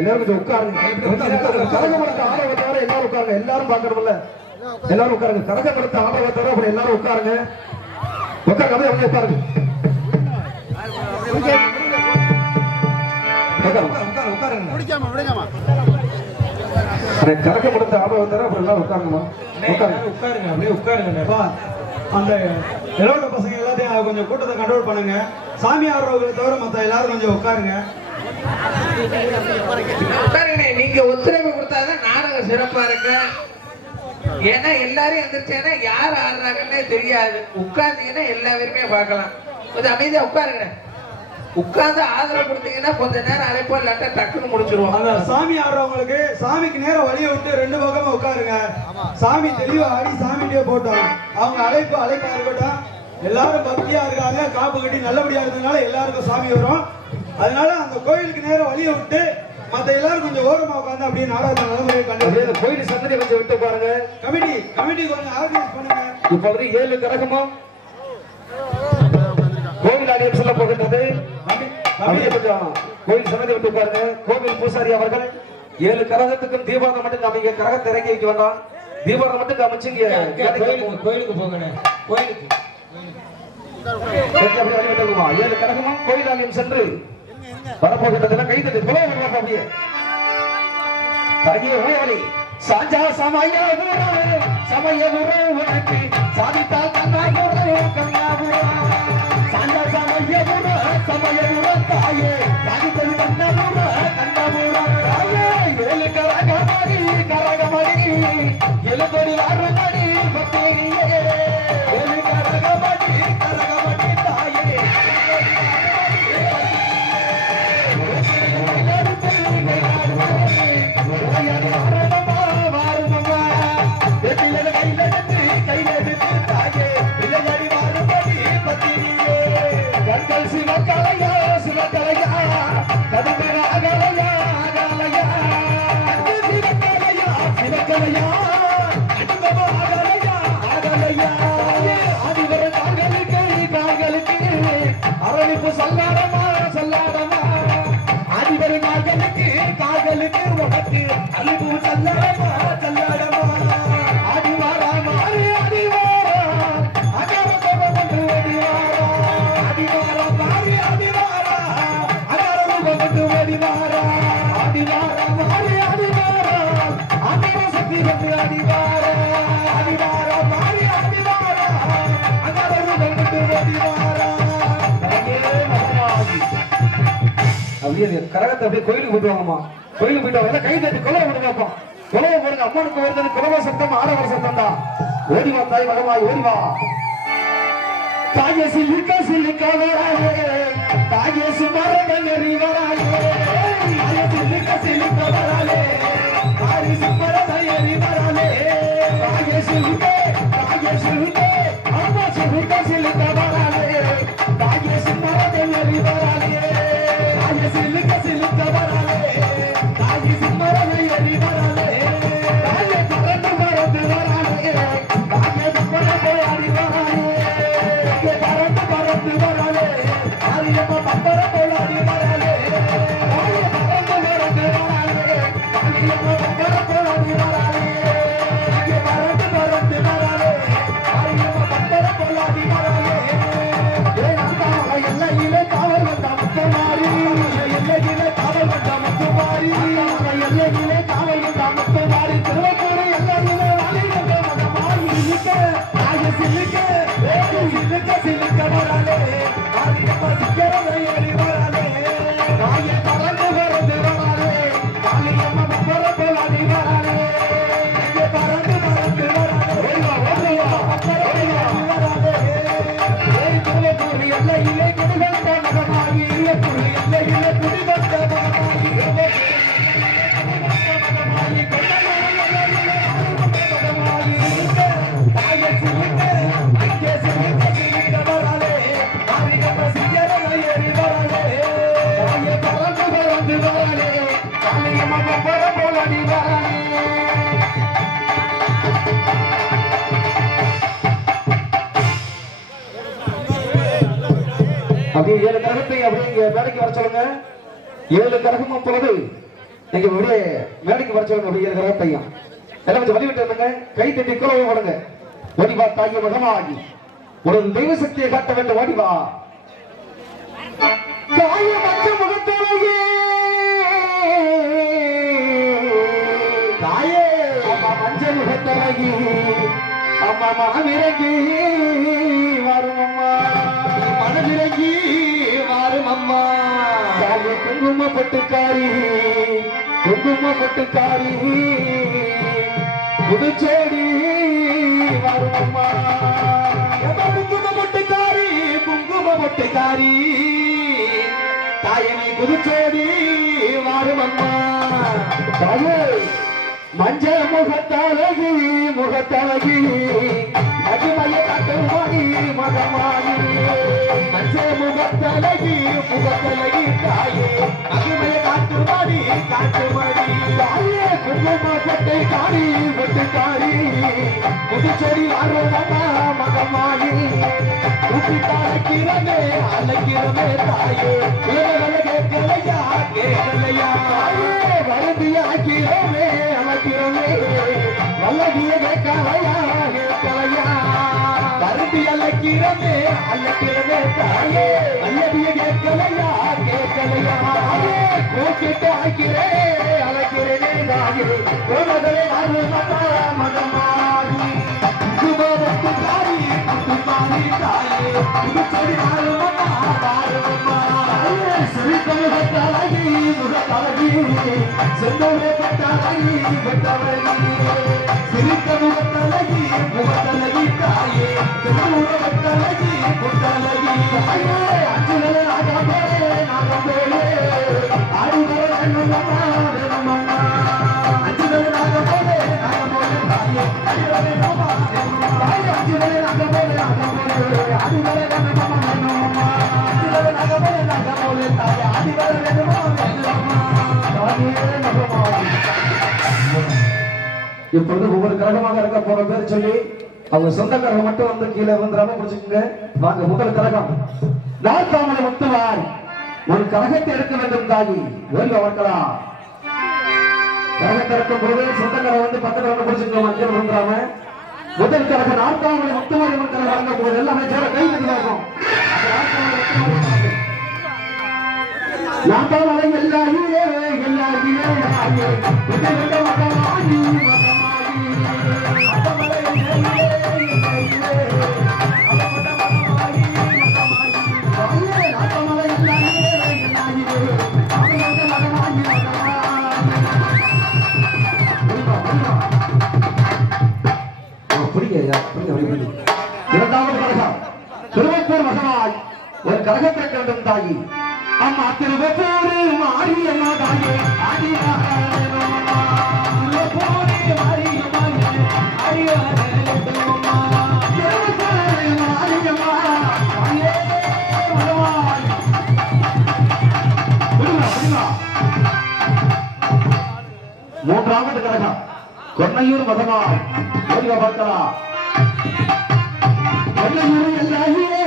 எல்லாரும் கொஞ்சம் உட்காருங்க. கரகம் எடுத்த ஆளவை தவிர எல்லாரும் உட்காருங்க. எல்லாரும் பாக்கணும்ல, எல்லாரும் உட்காருங்க. கரகம் எடுத்த ஆளவை தவிர அப்படி எல்லாரும் உட்காருங்க. உட்காருங்க, அப்படியே உட்காருங்க. கரகம் எடுத்த ஆளவை தவிர அப்படி எல்லாரும் உட்காருங்கம்மா. உட்காருங்க, அப்படியே உட்காருங்க. அந்த இளவட்ட பசங்க எல்லாத்தையும் கொஞ்சம் கூட்டத்தை கண்ட்ரோல் பண்ணுங்க. சாமி ஆடுறவங்களை தவிர மற்ற எல்லாரும் கொஞ்சம் உட்காருங்க. நீங்க ஒத்துழைப்பு கொடுத்தாதான் நாடகம் சிறப்பா இருக்கு. ஏன்னா எல்லாரும் எந்திரிச்சேன்னா யார் ஆடுறாங்கன்னே தெரியாது. உட்கார்ந்தீங்கன்னா எல்லா பேருமே பார்க்கலாம். கொஞ்சம் அமைதியா உட்காருங்க. உட்கார்ந்து ஆதரவு கொடுத்தீங்கன்னா கொஞ்ச நேரம் அழைப்போம், இல்லாட்டா டக்குன்னு முடிச்சிருவோம். அந்த சாமி ஆடுறவங்களுக்கு சாமிக்கு நேரம் வழியை விட்டு 2 பக்கமா உட்காருங்க. சாமி தெளிவா ஆடி சாமிகிட்டே போட்டோம். அவங்க அழைப்பா இருக்கட்டும். எல்லாரும் பக்தியா இருக்காங்க, காப்பு கட்டி நல்லபடியா இருக்கிறதுனால எல்லாருக்கும் சாமி வரும். அதனால அந்த கோயிலுக்கு நேரம் வழியை விட்டு மத்த எல்லாரும் கொஞ்சம் ஓரமா உட்காந்து அப்படியே நாடகத்தை நடைமுறை கண்டு கோயில் சந்ததி கொஞ்சம் விட்டு பாருங்க. கமிட்டி கொஞ்சம் ஆர்கனைஸ் பண்ணுங்க. இப்பொழுது 7 கரகமும் கோவில் ஆலயம் சொல்ல போகின்றது. கொஞ்சம் கோயில் சன்னதி விட்டு பாருங்க. கோவில் பூசாரி அவர்கள் 7 கரகத்துக்கும் தீபாவளி மட்டும் காமிங்க. கரகத்தை இறங்கி வைக்க வேண்டாம். தீபாவளி மட்டும் காமிச்சு கோயிலுக்கு போகணும். கோயிலுக்கு 7 கரகமும் கோயில் ஆலயம் சென்று வரப்போகின்றதுல கைதட்டு அப்படியே தகிய ஊழி சாஞ்சா சமய உனக்கு சாதித்தால் கண்ணாபுரம் சாஞ்சா சமய தாயே சாதித்தது கண்ணாபுரம் 7 கரகமணி எழுதொடி ஆறுமணி பக்தியே 7 கரகமணி தாயே அரளிப்பு சல்லாடமா அதிபர் மகனுக்கு காதலுக்கு உனக்கு அழிவு சல்லாடமா அடிவாரா மாறி அடிவாரா அகர கொண்டு அடிவாரா அடிவாரா மாறி அடிவாரா அகர கொண்டு அடிவாரா அடிவாரா மாறி அடிவாரா அகர சக்தி கொண்டு அடிவாரா அடிவாரா மாறி அடிவாரா அகர கொண்டு அடிவாரா. அப்படியே கரகத்தை அப்படியே கோயிலுக்கு போயிட்டு வாங்கம்மா. கோயிலுக்கு போயிட்டு வாங்க. கை தட்டி குலவை விடுங்கப்பா. குலவை போடுங்க. அம்மனுக்கு வருது குலவ சத்தம் ஆடவர் சத்தம் தான். ஓடிவா தாய் மகமாய் ஓடிவா. தாயே சில்லிக்க வராயே தாயே சுமரங்கள் எறிவராயே தாயே சில்லிக்க வராலே தாரி சுமரங்கள் எறிவராலே தாயே சில்லிக்க அம்மா சில்லிக்க வராலே தாயே சுமரங்கள் எறிவராலே சிலுக்க வராலே தாயி சிம்மரனை எறி வராலே தாயே பறந்து வராலே தாயே பப்பட போயாடி வராலே பறந்து வராலே தாரியம்மா பப்பட போயாடி வராலே தாயே பறந்து வராலே தாரியம்மா பப்பட போயாடி வராலே தாயே பறந்து வராலே தாரியம்மா பப்பட போயாடி வராலே எல்லையிலே காவல் வந்த முத்தமாரி எல்லையிலே காவல் வந்த முத்தமாரி திருவக்கூறு எல்லையிலே வாழி வந்த மகமாரி சிலுக்க வராலே ஆரியம்மா சிக்கரனை ஏறி வராலே தாயே பறந்து வராலே காளியம்மா பப்பர போலாடி வராலே பறந்து வராலே திருவக்கூறு எல்லையிலே குடிவந்த மகமாரி எல்லையிலே குடிவந்த மகமாரி அப்படியே 7 கரகத்தை அப்படியே வேலைக்கு வர சொல்லுங்க. 7 கரகம் பொழுது நீங்க அப்படியே மேடைக்கு வர சொல்லுங்க அப்படிங்கிற பையன் எல்லாம் கொஞ்சம் வழி விட்டு கை தட்டி குழவை போடுங்க. ஓடிவா தாகிய மகமாகி ஒரு தெய்வ சக்தியை காட்ட வேண்டும். ஓடிவா தாய மச்ச முகத்தழகே தாயே அம்மா மஞ்ச முகத்தழகி அம்மா மனமிறங்கி வரும் அம்மா மனமிறங்கி வரும் அம்மா தாயே குங்கும பட்டுக்காரி புதுச்சேரி வரும் அம்மா குங்கும பட்டுக்காரி தாயனை புதுச்சேரி வரும் அம்மா தாயே மஞ்ச முகத்தழகி அடிமய காட்டுமாடி மகமாடி மஞ்ச முகத்தழகி தாயே அடிமய காட்டுமாடி தாயே குங்கும பட்டுக்காரி புதுச்சேரி வரும் அம்மா மகமாடி அழைக்கிறமே தாயே கேட்கலையா வருந்தியாக்கிறமே அழைக்கிறமே வல்லகிய கேட்கலையா வருந்தி அழைக்கிறமே தாயே வல்லகிய கேட்கலையா கூட்டிட்டு அழைக்கிறேனே தாயே மகளே மகமாகி குமாரத்துக்காரி தாயே புதுச்சேரி முகத்தழகி செந்தூரே பட்டழகி சிரித்த முகத்தழகி தாயே செந்தூர பட்டழகி தாயே அச்சுதல நாகம்போலே ஆடுதல அச்சுதல நாகம்போலே தாயே அச்சுதல நாகம்போலே ஆடுதல இப்பொழுது ஒவ்வொரு கரகமாக இருக்க போற பேர் சொல்லி அவங்க சொந்த கரகம் மட்டும் வந்து கீழே வந்துடாம பிடிச்சுக்கோங்க. வாங்க முதல் கரகம் நாற்காமலை முத்துவார் ஒரு கரகத்தை எடுக்க வேண்டும் தாயி ஓய்வு வளர்க்கலாம். கரகத்தை எடுக்கும் போது சொந்த கரகம் வந்து பக்கத்துல வந்து பிடிச்சுக்கோங்க. கீழே வந்துடாம முதல் கரகம் நாற்காமலை முத்துவார் கரகம் வழங்க போது எல்லாமே சேர கை இருக்கும். நாட்டாமலை எல்லாரிலே இரண்டாவது கழகம் திருவப்பூர் மகனாய் ஒரு கழகத்தை கண்டும் தாயி அம்மா திருவப்பூர் மாரியம்மா தாயே மூன்றாவது கழகம் கொன்னையூர் மகனாய் ஓடிவா பார்க்கலாம். கொன்னையூர் எல்லாகிலே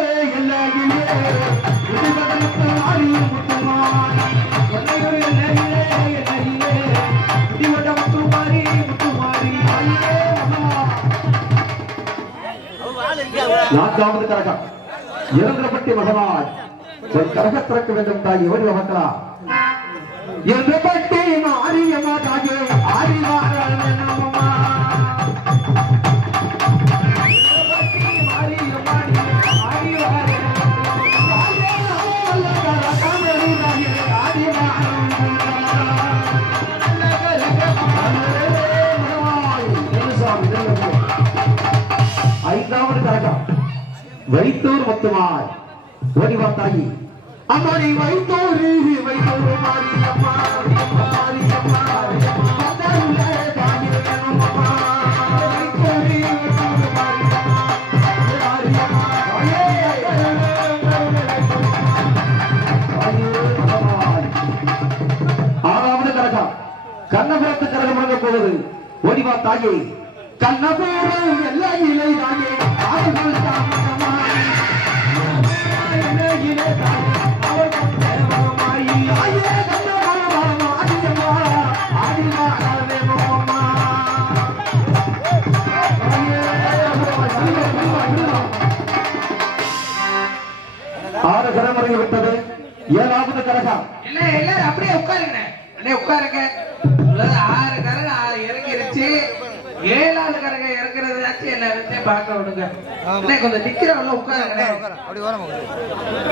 நான்காவது கரகம் இறந்திரப்பட்டி மகனாய் ஒரு கரக திறக்க வேண்டும் தாய் ஓடி வளர்க்கலாம். இறந்திரப்பட்டி மாரியம்மா தாயே ஐந்தாவது கரகம் வைத்தூர் முத்துமாய் ஓடிவா தாயி அம்மா நீ வைத்தூர் மாரியம்மா ஆறாவது கரகம் கண்ணபுரத்து கரகம் முழங்க போவது ஓடிவா தாயே கண்ணபுரம் எல்லா இலை தாயே கழகம். எல்லாரும் அப்படியே உட்காருங்க. அப்படியே உட்காருங்க. 6 கரகம் இறங்கிருச்சு. 7வது கரகம் இறங்குறதாச்சும் எல்லாருமே பார்க்க விடுங்க. கொஞ்சம் நிக்கிறவங்க உட்காருங்க.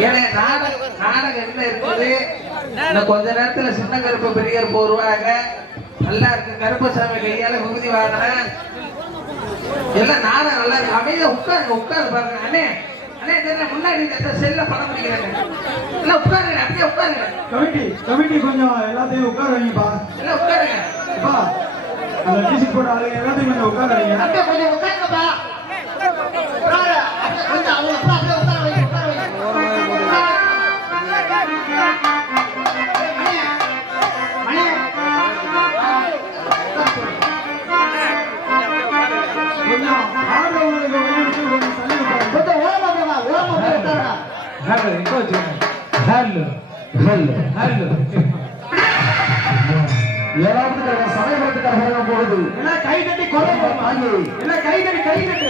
ஏன்னா நாடகம் என்ன இருக்குது, இன்னும் கொஞ்ச நேரத்துல சின்ன கருப்பு பெரிய கருப்பு வருவாங்க. நல்லா இருக்கு. கருப்பசாமி கையால விபூதி வாங்கினேன். எல்லாம் நாடகம் நல்லா இருக்கு. அமைதியா உட்காரு பாருங்க. அண்ணே முன்னாடி செல்ல படம் பிடிக்கிறாங்க. எல்லாம் உட்காருங்க. அப்படியே உட்காருங்க. கமிட்டி கொஞ்சம் எல்லாத்தையும் உட்கார வைங்கப்பா. எல்லாம் உட்காருங்க. அந்த டிஷர்ட் போட்ட ஆளுங்க எல்லாத்தையும் கொஞ்சம் உட்கார வைங்க. அப்படியே கொஞ்சம் உட்காருங்கப்பா. கொஞ்சம் அவங்க அப்படியே உட்கார வைங்க. கொஞ்சம் ஆடுறவங்களுக்கு வந்து கொஞ்சம் தள்ளி உட்காருங்க. கொஞ்சம் ஓரமா உட்காருங்க. ஏழாவது கழகம் சமயபுரத்து கழகம் போகுது. எல்லாம் கை தட்டி கொலை எல்லாம் கை தட்டி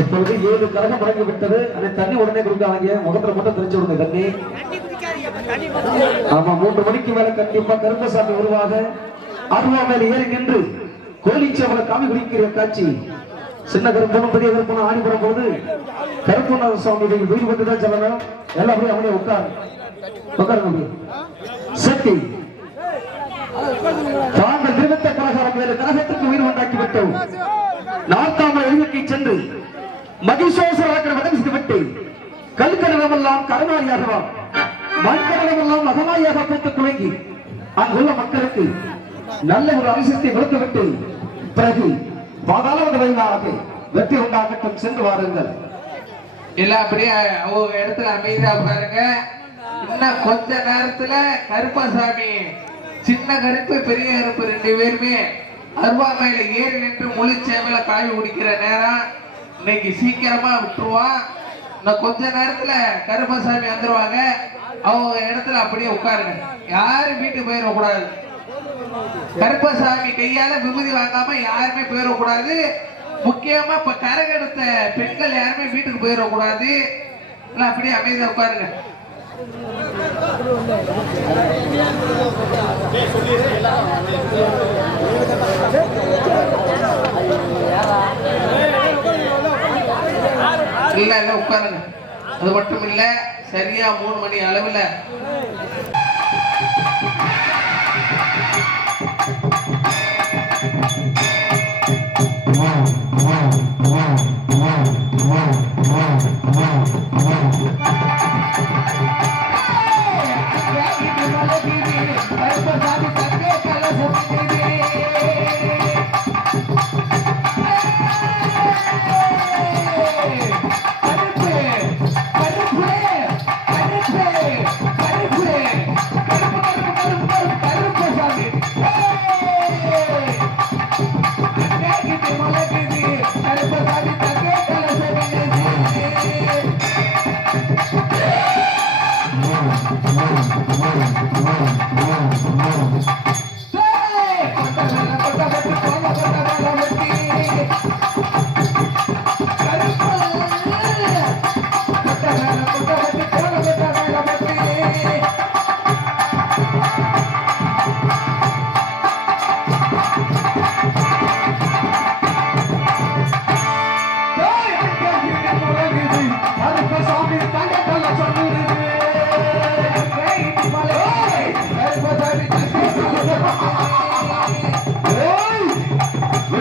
இப்பொழுது 7 கழகம் முடங்கி விட்டது. அதை தண்ணி உடனே கொடுக்காங்க. முகத்துல மட்டும் தெரிஞ்சு விடுங்க தண்ணி. ஆமா, 3 மணிக்கு மேல கண்டிப்பா கருப்பசாமி வருவாங்க. அதுவா மேல ஏறி நின்று கோலிச்சவளை காமி குடிக்கிற காட்சி. சின்ன கருப்பனும் பெரிய கருப்பனும் ஆடி போடும் போது கருப்பநாத சுவாமி வீடு வந்துதான் சொல்லணும். எல்லாம் அப்படியே அவனே உட்காருங்க. சக்தி தாங்கள் நிறுத்த கழகம் வேறு கழகத்திற்கு உயிர் உண்டாக்கி விட்டோம். நார்த்தாமல் எழுதிக்கை சென்று மகிஷோசராக வதம் செய்துவிட்டு கல்கடனமெல்லாம் கருணாயாகவா மண்கடனமெல்லாம் மகமாயாக பூத்து குலுங்கி அங்குள்ள மக்களுக்கு நல்ல ஒரு அரிசத்தை கொடுத்துவிட்டு பிறகு பாதாள வழியாக வெற்றி உண்டாகட்டும். சென்று வாருங்கள். எல்லாம் அப்படியே அவங்க இடத்துல அமைதியா உட்காருங்க. இன்னும் கொஞ்ச நேரத்துல கருப்பசாமி சின்ன கருப்பு பெரிய கருப்பு 2 பேருமே அருவாமையில ஏறி நின்று முழிச்சேமையில காய் குடிக்கிற நேரம். இன்னைக்கு சீக்கிரமா விட்டுருவான். இன்னும் கொஞ்ச நேரத்துல கருப்பசாமி வந்துருவாங்க. அவங்க இடத்துல அப்படியே உட்காருங்க. யாரும் வீட்டுக்கு போயிடக்கூடாது. கருப்பசாமி கையால விபூதி வாங்காம யாருமே போயிடக்கூடாது. முக்கியமா இப்ப கரகெடுத்த பெண்கள் யாருமே வீட்டுக்கு போயிடக்கூடாது. அப்படியே அமைதியா உட்காருங்க. இல்ல உட்காருங்க. அது மட்டும் இல்ல, சரியா 3 மணி அளவுல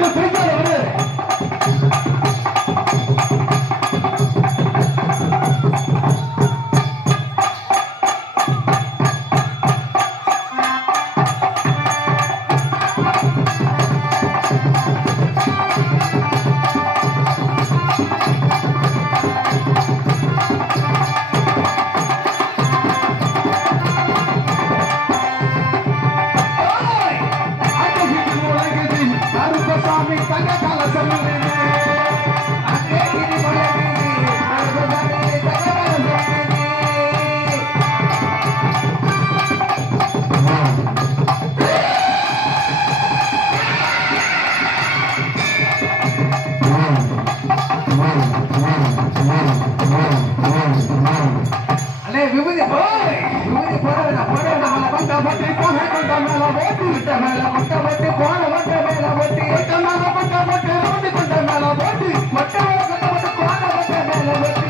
விடு அண்ணே விபூதி விபூதி போட கொண்ட பட்டி போன கொண்ட மேல போட்டு விட்ட மேல கொண்ட பட்டி போன கொண்ட மேல போட்டு விட்ட மேல கொண்ட பட்டி ரோடி கொண்ட மேல போட்டு மொட்டை மேல கொண்ட பட்டி போன கொண்ட மேல போட்டு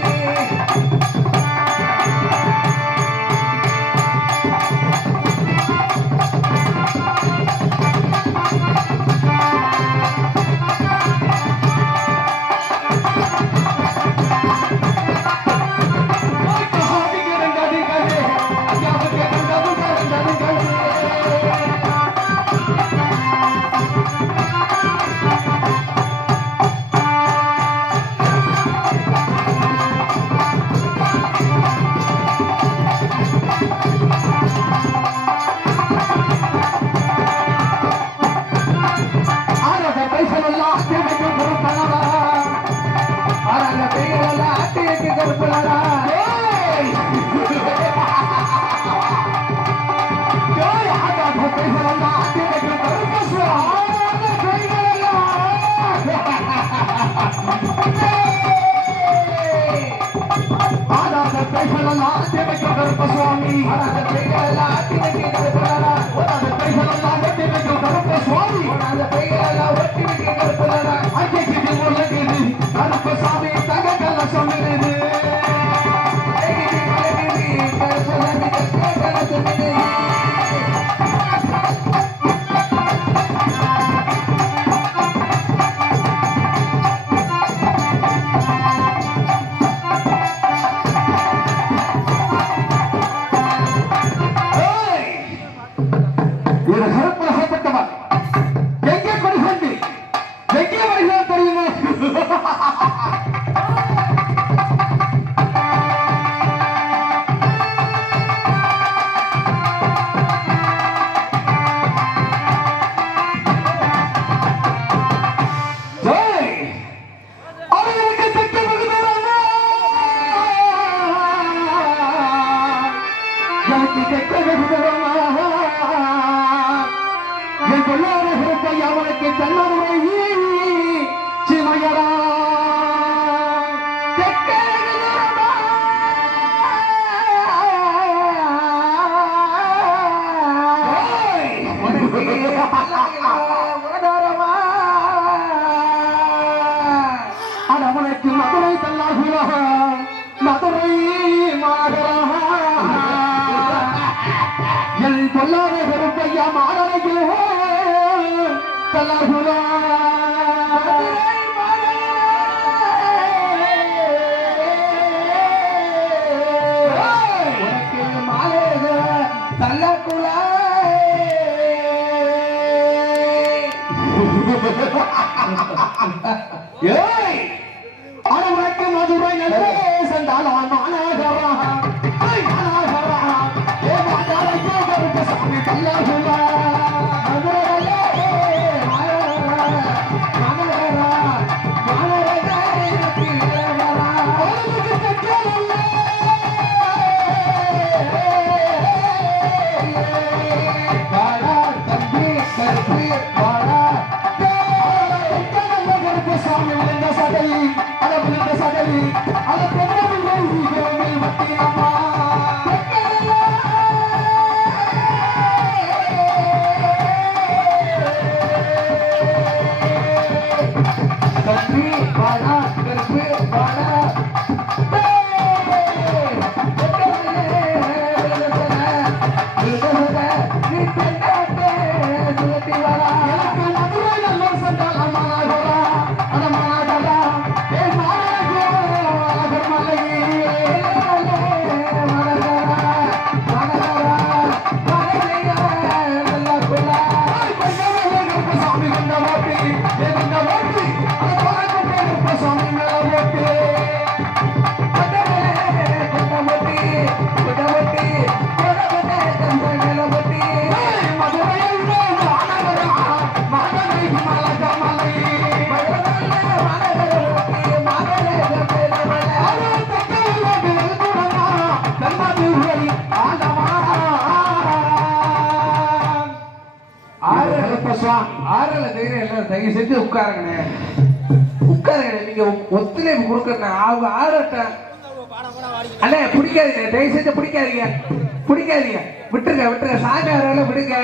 ஆறல தைரியம் எல்லாம் தயவு செஞ்சு உட்காருங்கண்ணே. உட்காருங்க. நீங்க ஒத்துழைப்பு கொடுக்கணும். அவங்க ஆடட்டும். அண்ணே பிடிக்காதீங்க, தயவு செஞ்சு பிடிக்காதீங்க, பிடிக்காதீங்க, விட்டுருங்க. சாமியாரால விடுங்க.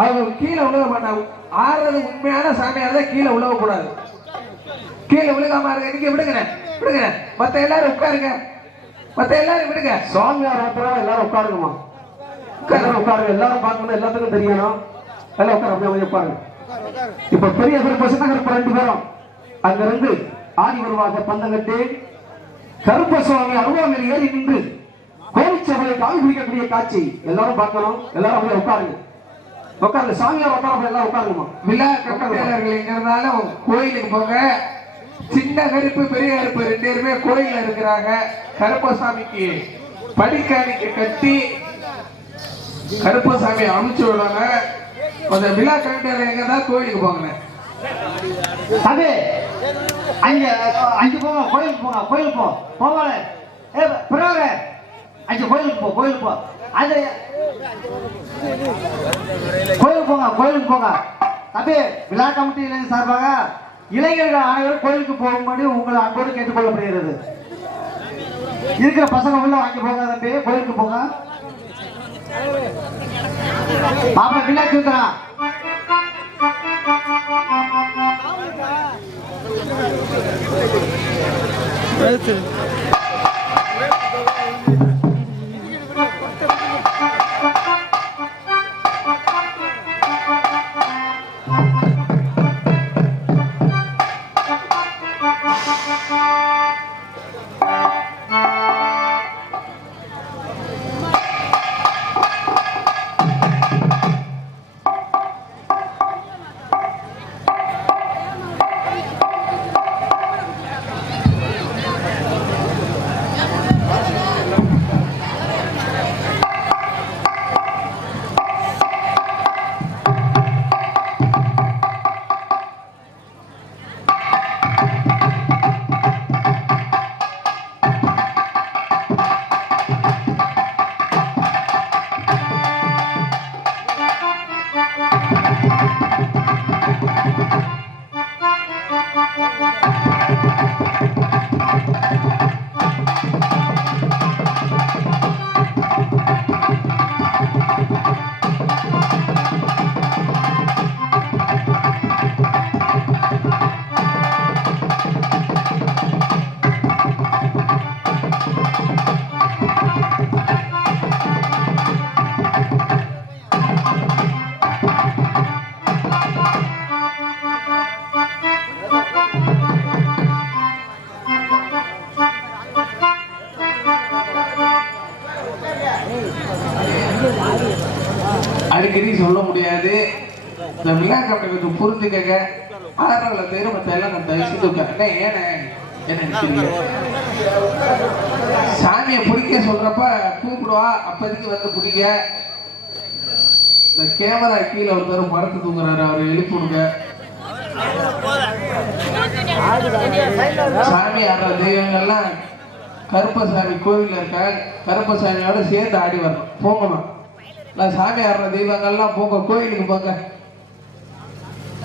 அவங்க கீழே உழுக மாட்டாங்க. ஆடுறது உண்மையான சாமியார் தான் கீழே உழுக கூடாது. கீழே விழுகாம இருங்க. நீங்க விடுங்க. மத்த எல்லாரும் உட்காருங்க. மத்த எல்லாரும் விடுங்க. சுவாமியார் மாத்திரம் எல்லாரும் உட்காருங்கம்மா. உட்காருங்க. எல்லாரும் பார்க்கணும், எல்லாத்துக்கும் தெரியணும். எல்லாம் உட்காரு, அப்படியே உட்காருங்க. இப்ப பெரிய சின்னகருப்பு 2 பேரும் அங்கிருந்து ஆடி வருவாக பந்தம் கட்டி கருப்பசுவாமி அருவாமையில் ஏறி நின்று கோவிச்சவரை காவி பிடிக்கக்கூடிய காட்சி எல்லாரும் பார்க்கணும். எல்லாரும் அப்படியே உட்காருங்க. சாமியார் உட்கார எல்லாம் உட்காருங்கம்மா. விழா கட்டளையாளர்கள் எங்க இருந்தாலும் கோயிலுக்கு போங்க. சின்ன கருப்பு பெரிய கருப்பு 2 பேருமே கோயில இருக்கிறாங்க. கருப்பசாமிக்கு படிக்காணிக்கு கட்டி கருப்பசாமி அனுப்பிச்சு விடுவாங்க. அந்த விழா கட்டளையாளர் எங்க தான் கோயிலுக்கு போங்க. தம்பி அஞ்சு போங்க, கோயிலுக்கு போங்க. பிறகு அஞ்சு கோயிலுக்கு போ. அது கோயிலுக்கு போங்க. தம்பி விழா கமிட்டியில சார்பாக இளைஞர்கள் அனைவரும் கோயிலுக்கு போகும்படி உங்களை அன்போடு கேட்டுக்கொள்ளப்படுகிறது. இருக்கிற பசங்க உள்ள வாங்கி போங்க. தம்பி கோயிலுக்கு போங்க. பாப்பா விழா தூக்குறா. அடிக்கடி சொல்ல முடியாது. இந்த விழா கமிட்டி புரிஞ்சுக்கங்க. ஆறுல பேரும் மத்த எல்லாம் நான் தவிர்த்து என்ன சாமியை பிடிக்க சொல்றப்ப கூப்பிடுவா. அப்போதைக்கு வந்து பிடிக்க. இந்த கேமரா கீழே ஒருத்தர் மரத்து தூங்குறாரு, அவரை எழுப்பி விடுங்க. சாமி ஆடுற தெய்வங்கள்லாம் கருப்பசாமி கோவில்ல இருக்க கருப்பசாமியோட சேர்ந்து ஆடி வரணும். போங்கம்மா. சாமி ஆடுற தெய்வங்கள்லாம் போங்க, கோயிலுக்கு போங்க.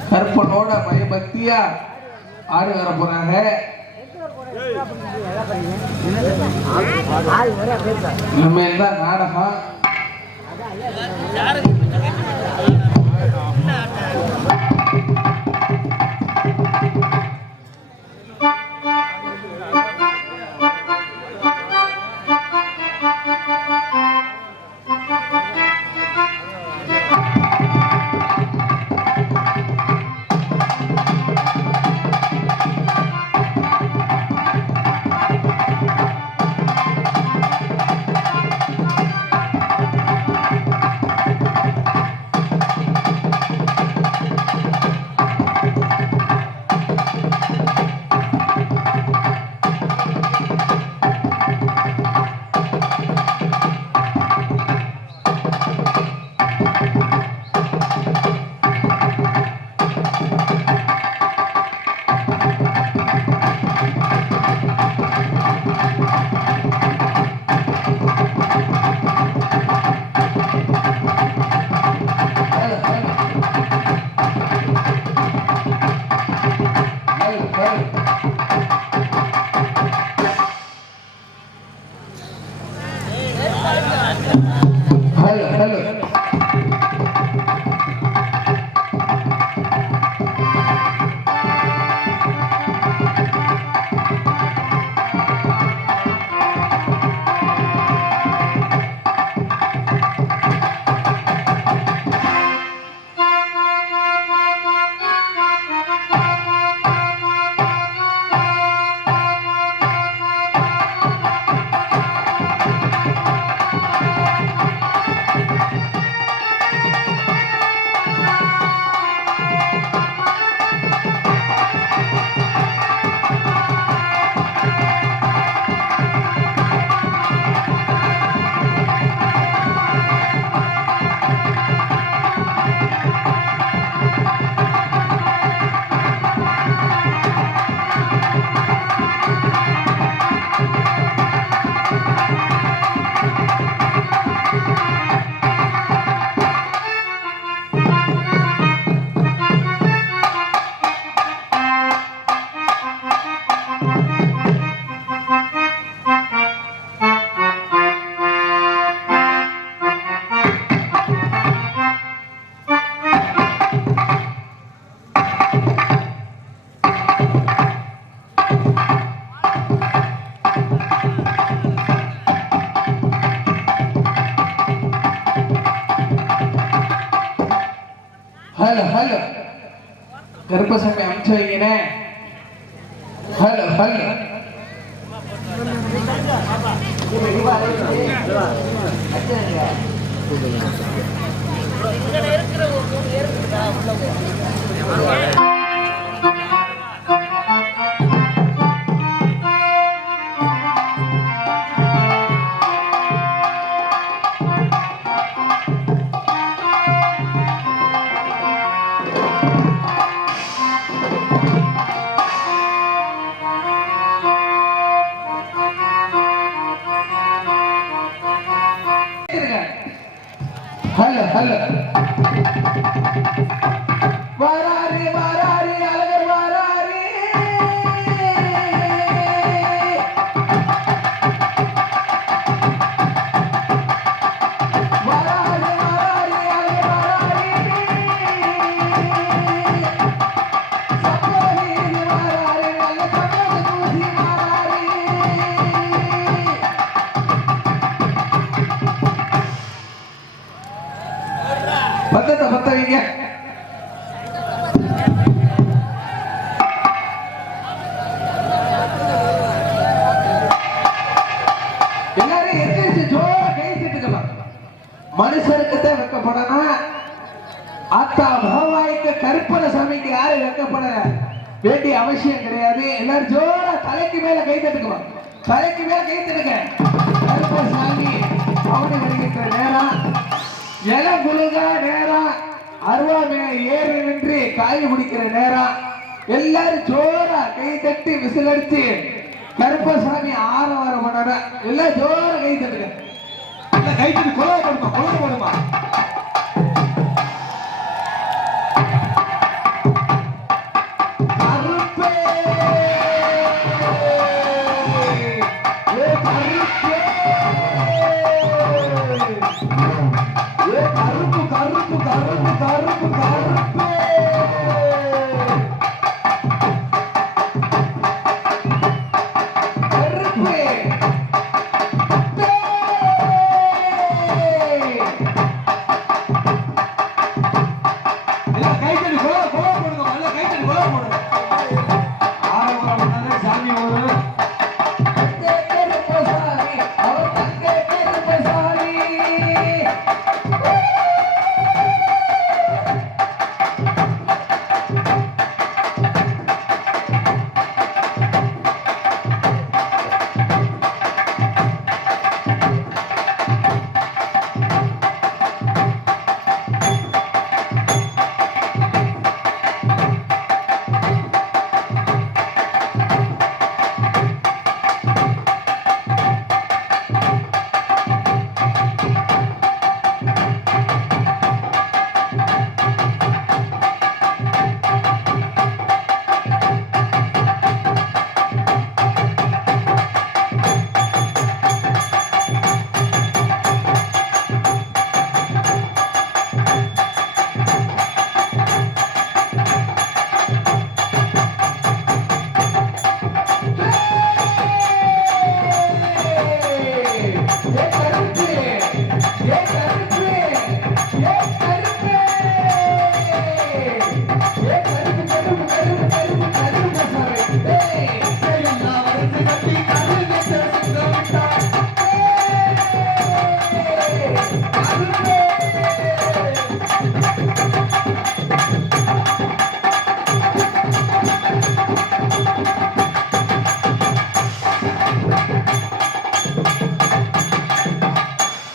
கருப்பனோட பயபக்தியா ஆடி வர போறாங்க. இனிமேல் தான் நாடகம். Hello hello hello hello Karuppasamy அனுப்பிச்சு வைக்கிறே. ஹலோ ஹலோ ஹலோ ஹலோ வராரி வராரி அழகர் வராரி வராரி வராரி அழகர் வராரி சப்பரீதி வராரி நல்ல கண்ணு தூசி வராரி பத்த வைங்க. எல்லாரும் எந்திரிச்சு ஜோரா கை தட்டுக்கலாம். மனுஷருக்கு தான் வெக்கப்படணும். ஆத்தா பகவாய்க்கு கருப்பண சாமிக்கு யாரும் வெக்கப்பட வேண்டிய அவசியம் கிடையாது. எல்லாரும் ஜோரா தலைக்கு மேல கை தட்டுக்கலாம். தலைக்கு மேல கை தட்டுங்க. கருப்ப சாமி அவனை வருகின்ற நேரம் இளம் குழுங்க நேரம் அருவாமே ஏறி நின்று காய் முடிக்கிற நேரம் எல்லாரும் ஜோரா கை தட்டி விசில் அடிச்சு கருப்பசாமி ஆரவாரம் பண்ணார. எல்லாம் ஜோரா கை தட்டுங்க. கை தட்டி கொலை போடுமா கருப்பே கருப்பு கருப்பு கருப்பு கருப்பு கருப்பு கருப்பு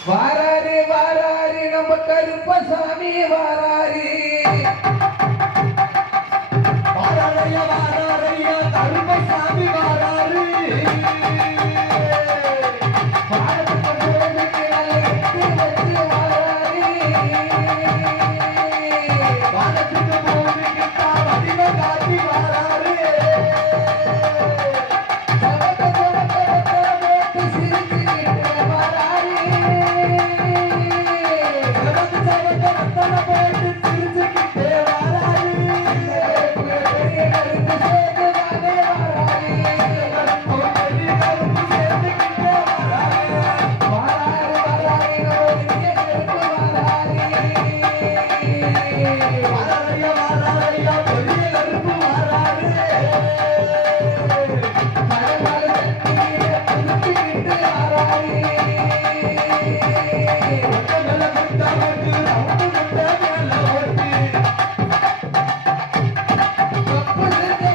வாராரு வாராரு நம்ம கருப்பசாமி வாராரு வாராரையா வாராரையா கருப்பசாமி வாராரு பாரதத்தை கோவிலுக்கு நல்ல வெற்றி வச்சு வாராரு வானத்துக்கு பூமிக்கு தான் வடிவ காட்டி வாராரு சவத்த சவத்த ரத்தன போட்டு சிரிச்சுக்கிட்டு வாராரு சவத்த சவத்த ரத்தன போட்டு சிரிச்சுக்கிட்டே வாராரு பெரிய கருத்து சேர்ந்து தானே வாராரு பெரிய கருப்பு சேர்ந்துக்கிட்டே வாராரு வாராரு வாராரு நம்ம பெரிய கருப்பு வாராரு வாராரையா வாராரையா பெரிய கருப்பு வாராரு மழை தண்ணீரை குடிச்சுக்கிட்டு வாராரு மேல குட்டா ஓட்டு ரவுண்டு குட்டா மேல ஓட்டு கப்பு சேர்ந்த யாருக்குமே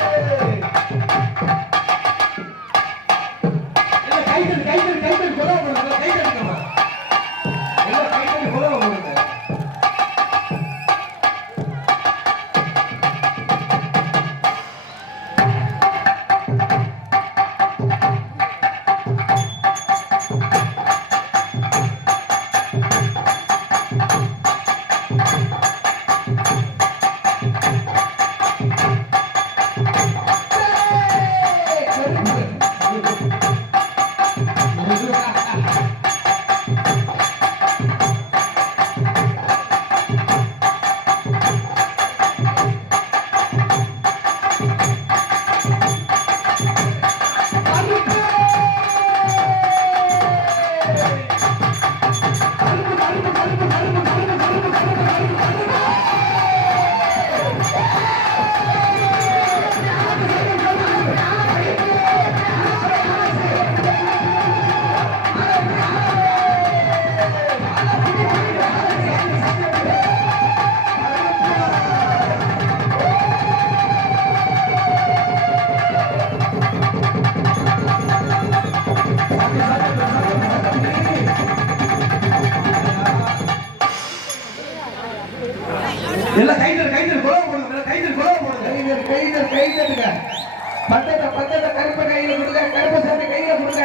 சாமி கொடுக்க மாட்டாரு கைதல் கைதல் கைதல் கொலை பண்ணுங்க கைதல் எல்லாம் கைதல் கொலை பண்ணுங்க எல்லாம் கைதல் கைதல் கொலை பண்ணுங்க கைதல் கொலை பண்ணுங்க கைதட்டுங்க பத்தத்தை கருப்பை கையில கொடுங்க கருப்பசாமி கையில கொடுங்க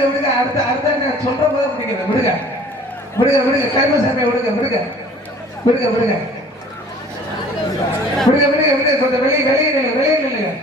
விடுங்க அடுத்த நான் சொல்ற போத முடிக்கிறேன் விடுங்க கருப்பசாமி விடுங்க கொஞ்சம் வெளியே நில்லுங்க